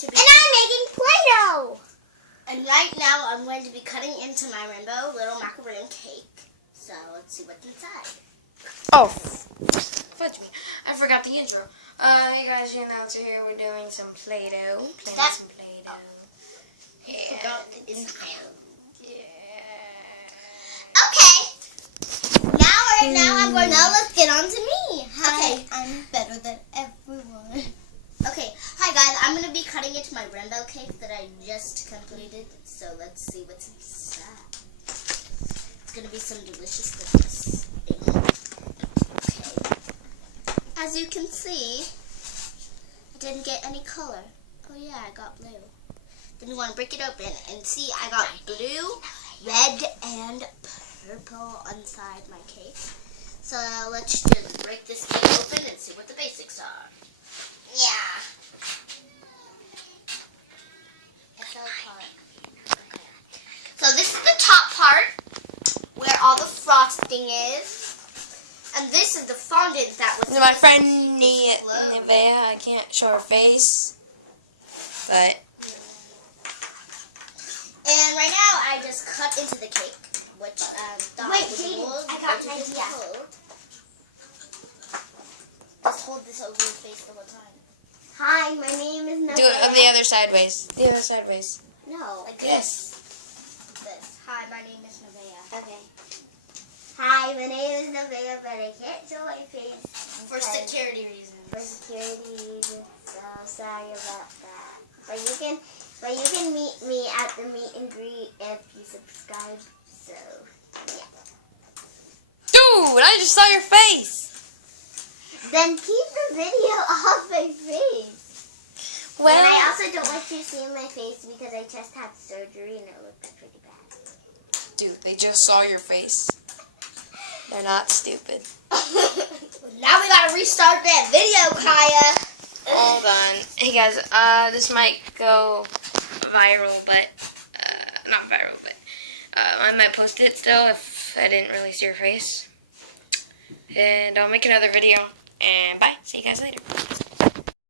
to be... And I'm making Play-Doh! And right now, I'm going to be cutting into my rainbow little macaroon cake. So, let's see what's inside. Oh, fudge me. I forgot the intro. Hey guys, the announcer here. We're doing some Play-Doh. Playing some Play-Doh. I forgot the intro. Yeah. Okay. Now I'm going. Now let's get on to me. Okay. I'm better than everyone. Okay. Hi guys. I'm gonna be cutting into my rainbow cake that I just completed. So let's see what's inside. It's gonna be some delicious goodness. Okay. As you can see, I didn't get any color. Oh yeah, I got blue. Then you want to break it open and see I got blue, red, and purple inside my cake. So let's just break this cake open and see what the basics are. Yeah. It's all part. Okay. So this is the top part where all the frosting is. And this is the fondant that was My friend Nivea, I can't show her face, but... And right now, I just cut into the cake, which Wait, Jaden, I got an idea. Just hold this over your face the whole time. Hi, my name is Navea. Do it on the other sideways. The other sideways. No. Like this. This. Hi, my name is Navea. Okay. Hi, my name is Navea, but I can't show my face. For security reasons. For security reasons, so sorry about that. But you can meet me at the meet and greet if you subscribe. So yeah. Dude, I just saw your face. Then keep the video off my face. Well, And I also don't want you to see my face because I just had surgery and it looked pretty bad. dude, they just saw your face. They're not stupid. Now we gotta restart that video, Kaya. Hold on. Hey guys, this might go viral, but, not viral, but, I might post it still if I didn't really see your face. And I'll make another video. And bye. See you guys later.